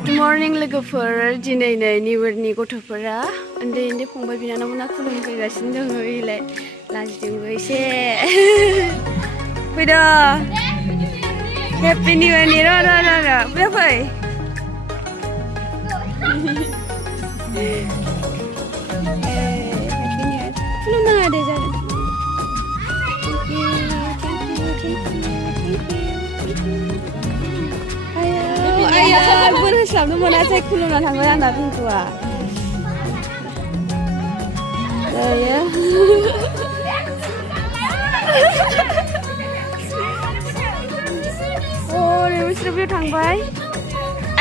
Good morning लोगोफोर दिनै नै निउयरनि गथ'फोरा उन्दै उन्दै फंबाय बिनानावमोना खुलुमफैगासिनो दङ इलाय लाजिदोंबो एसे फैद' हेपि निउयरनि र' फै खुलुमनाङा दे जागोन बोरस्लाबनो मोनासै खुलुमना थांबाय आंना बिंकुआ दायो बिसोर बेयाव थांबाय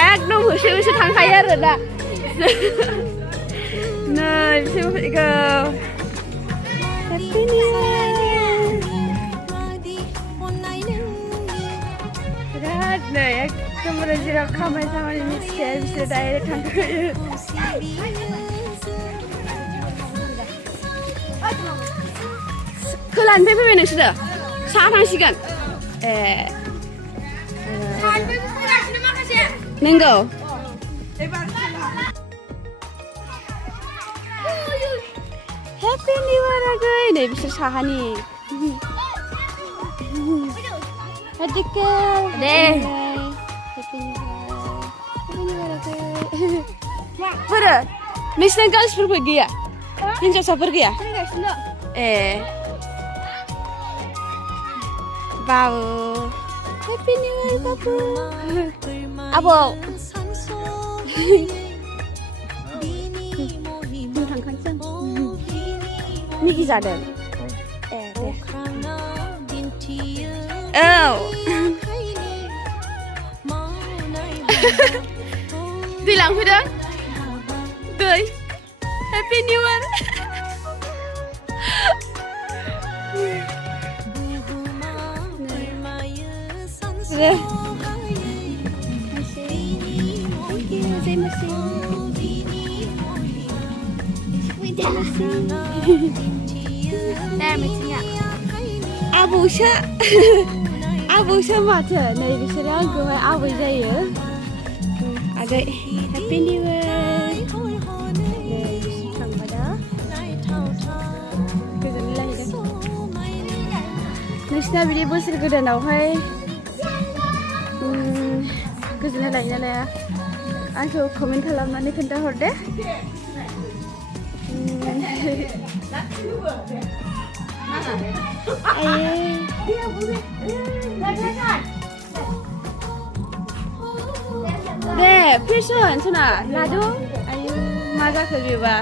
एकदम होसो होसो थांखायो आरो दा नै बिसोर फैगौ हेपि निउ इयार बिराद नै एकदमबारे जेराव खामानि सामानि मिथिखाया बिसोर डाइरेक्ट थांखायो खोलानिफ्राय फैबाय नोंसोरो साहा थांसिगोन ए नंगौ हेपि निउ इयार आगै नै बिसोर साहानि दे बोरो नोंसिना गार्ल्सफोरबो गैया हिन्जावसाफोर गैया ए बाबु हेपि निउ इयार बाबु आबौ जों थांखानोसै मिगि जादों ए दे औ दै लांफैदों दै हेपि निउ इयार आबौसो माथो नै बिसोरो आंखौहाय आबै जायो आगै हेपि निउ इयार नै बिसोर थांबा दा गोजोननाय लाहैदों नोंसिना बिदि बोसोर गोदानावहाय गोजोननाय लायो ना लाया आंखौ कमेन्ट खालामनानै खोन्थाहर दे दे फेसन सना लादो आयु मा जाखो बेबा